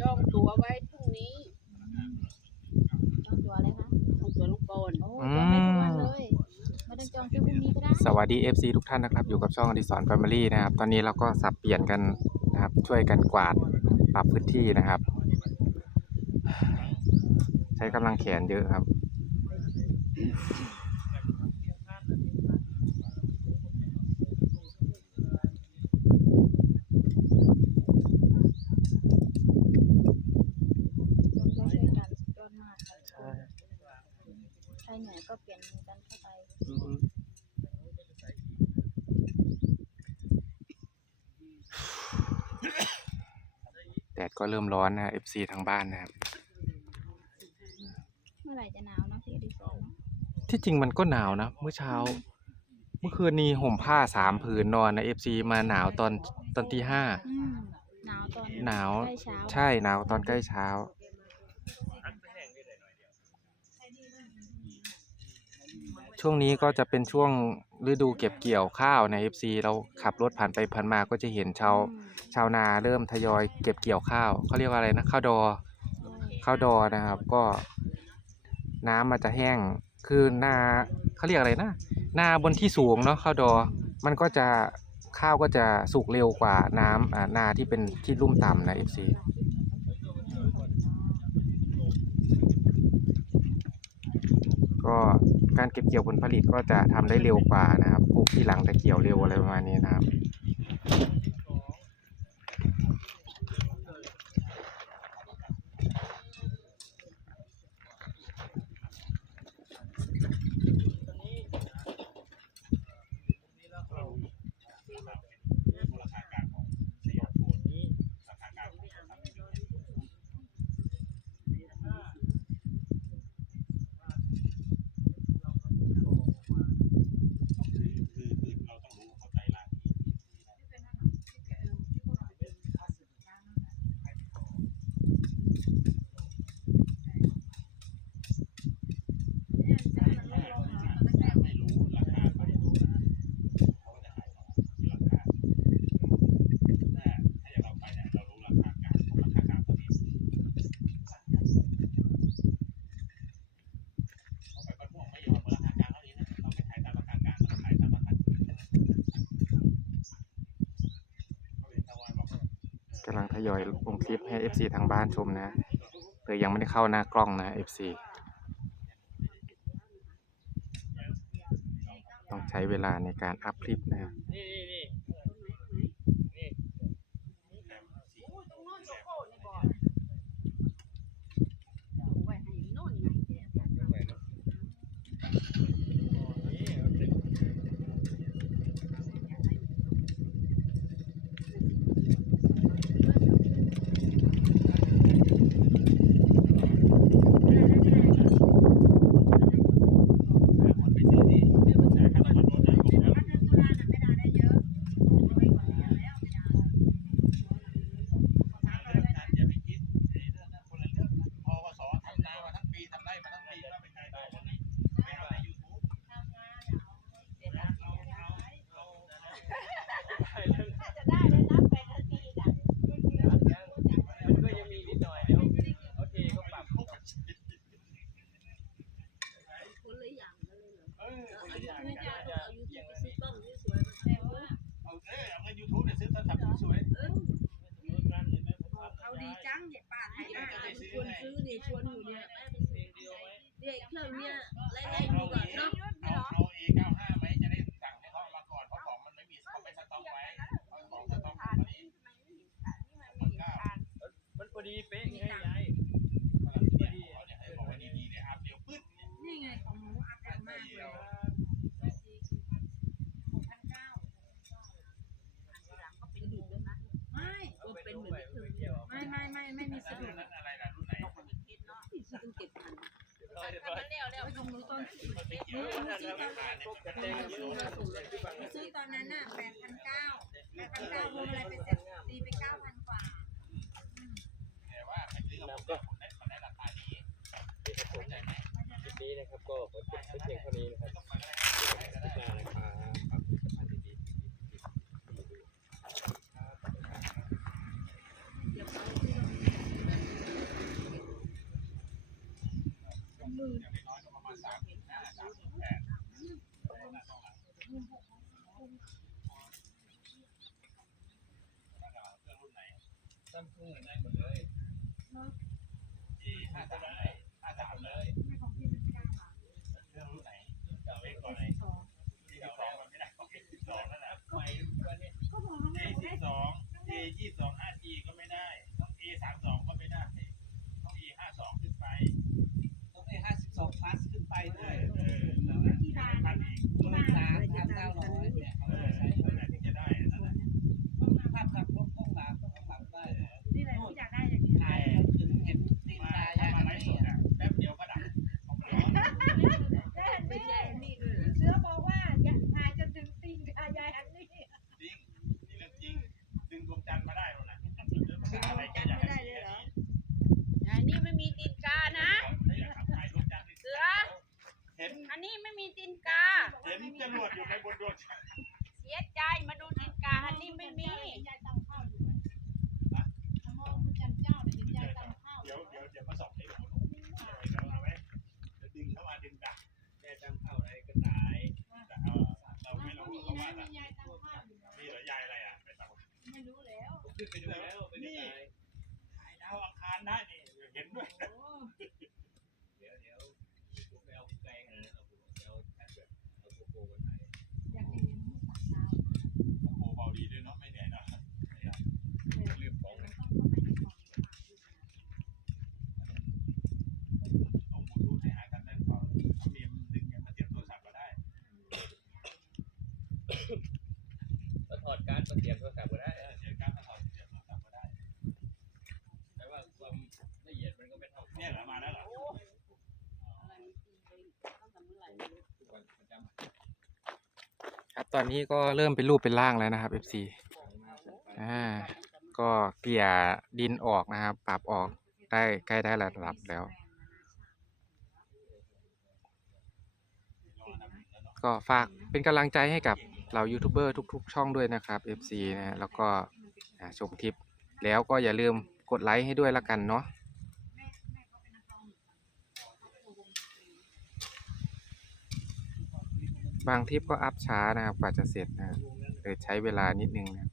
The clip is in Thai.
จองตั๋วไว้พรุ่งนี้จองตั๋วอะไรคะจองตั๋วลูกโปนโอ้จองได้ทุกวันเลยไม่ต้องจองซื้อพรุ่งนี้ก็ได้สวัสดี FC ทุกท่านนะครับ อยู่กับช่องอดิสรแฟมิลี่นะครับ ตอนนี้เราก็สับเปลี่ยนกันนะครับ ช่วยกันกวาดปรับพื้นที่นะครับ ใช้กำลังแขนเยอะครับ ต้องช่วยๆกันสุดยอดมากค่ะ ใครเหนื่อยก็เปลี่ยนมือกันเข้าไปแดดก็เริ่มร้อนนะ FC ทางบ้านนะครับ เมื่อไหร่จะหนาวนะพี่อดิศรที่จริงมันก็หนาวนะ เมื่อเช้า เมื่อคืนนี้ห่มผ้าสามผืนนอนนะ FC มาหนาวตอนตอนตีห้า อืมหนาวตอนหนาว ใกล้เช้า ใช่หนาวตอนใกล้เช้า ช่วงนี้ก็จะเป็นช่วงฤดูเก็บเกี่ยวข้าวใน FC เราขับรถผ่านไปผ่านมาก็จะเห็นชาวอืมชาวนาเริ่มทยอยเก็บเกี่ยวข้าวเขาเรียกว่าอะไรนะข้าวดอข้าวดอนะครับ ก็น้ำมันจะแห้งคือนาเขาเรียกอะไรนะนาบนที่สูงเนาะข้าวดอ มันก็จะข้าวก็จะสุกเร็วกว่าน้ำอ่านาที่เป็นที่ลุ่มต่ำนะ FC ก็ การเก็บเกี่ยวผลผลิตก็จะทำได้เร็วกว่านะครับปลูกที่หลังแต่เกี่ยวเร็วอะไรประมาณนี้นะครับ กำลังทยอยลงคลิปให้ FC ทางบ้านชมนะเต่ยังไม่ได้เข้าหน้ากล้องนะ FC ต้องใช้เวลาในการอัพคลิปนะครับ ไว้ให้โน่นไงแก คนละอย่างกันเลยเหรอเอออายุทุกอย่างต้องเอายูทูบไปซื้อกล้องที่สวยมาแพงมาก เอาเอ้ยเอาเงินยูทูบเนี่ยซื้อโทรศัพท์สวย เออเอาดีจังเนี่ยป้าไทยป้าจะชวน ซื้อเนี่ยชวนอยู่เนี่ยเนี่ยเครื่องเนี่ยไล่ๆดูก่อนเนาะเอาเอา A95 ไหมจะได้สั่งให้เขาเอามาก่อนเพราะของมันไม่มีเขาไปสต็อกไว้เอาของสต็อกวันนี้เก้ามันพอดีเป๊ะไงยายเนี่ยเขาเนี่ยให้บอกว่าดีๆเนี่ยอัพเดียวปึ๊ดนี่ไงของหนูอัพกันมากเลยไม่ก็เป็นเหมือนไม่ถึงไม่ไม่ไม่ไม่มีสะดุด ซื้อตอนนั้นน่ะแปดพันเก้าแปดพันเก้ารวมอะไรไปเจ็ดตีไปเก้าพันกว่าแต่ว่าไปซื้อเราก็ผลได้ผลได้ราคานี้เป็นผลใจไหมคลิปนี้นะครับก็ขอจบคลิปเพียงเท่านี้นะครับคลิปหน้านะครับฝากผลิตภัณฑ์ดีๆมือ ซัมซุงได้หมดเลยห้าสามห้าสามเลย ขึ้นไปดูแล้วนี่ถ่ายดาวอังคารนะนี่เห็นด้วย ตอนนี้ก็เริ่มเป็นรูปเป็นร่างแล้วนะครับ FC อ่าก็เกลี่ยดินออกนะครับ ปรับออกได้ใกล้ได้ระดับแล้ว ก็ฝากเป็นกำลังใจให้กับเรายูทูบเบอร์ทุก ๆ ช่องด้วยนะครับ FC นะแล้วก็ชมคลิปแล้วก็อย่าลืมกดไลค์ให้ด้วยละกันเนาะ บางทริปก็อัพช้านะครับกว่าจะเสร็จนะเลยใช้เวลานิดนึงนะ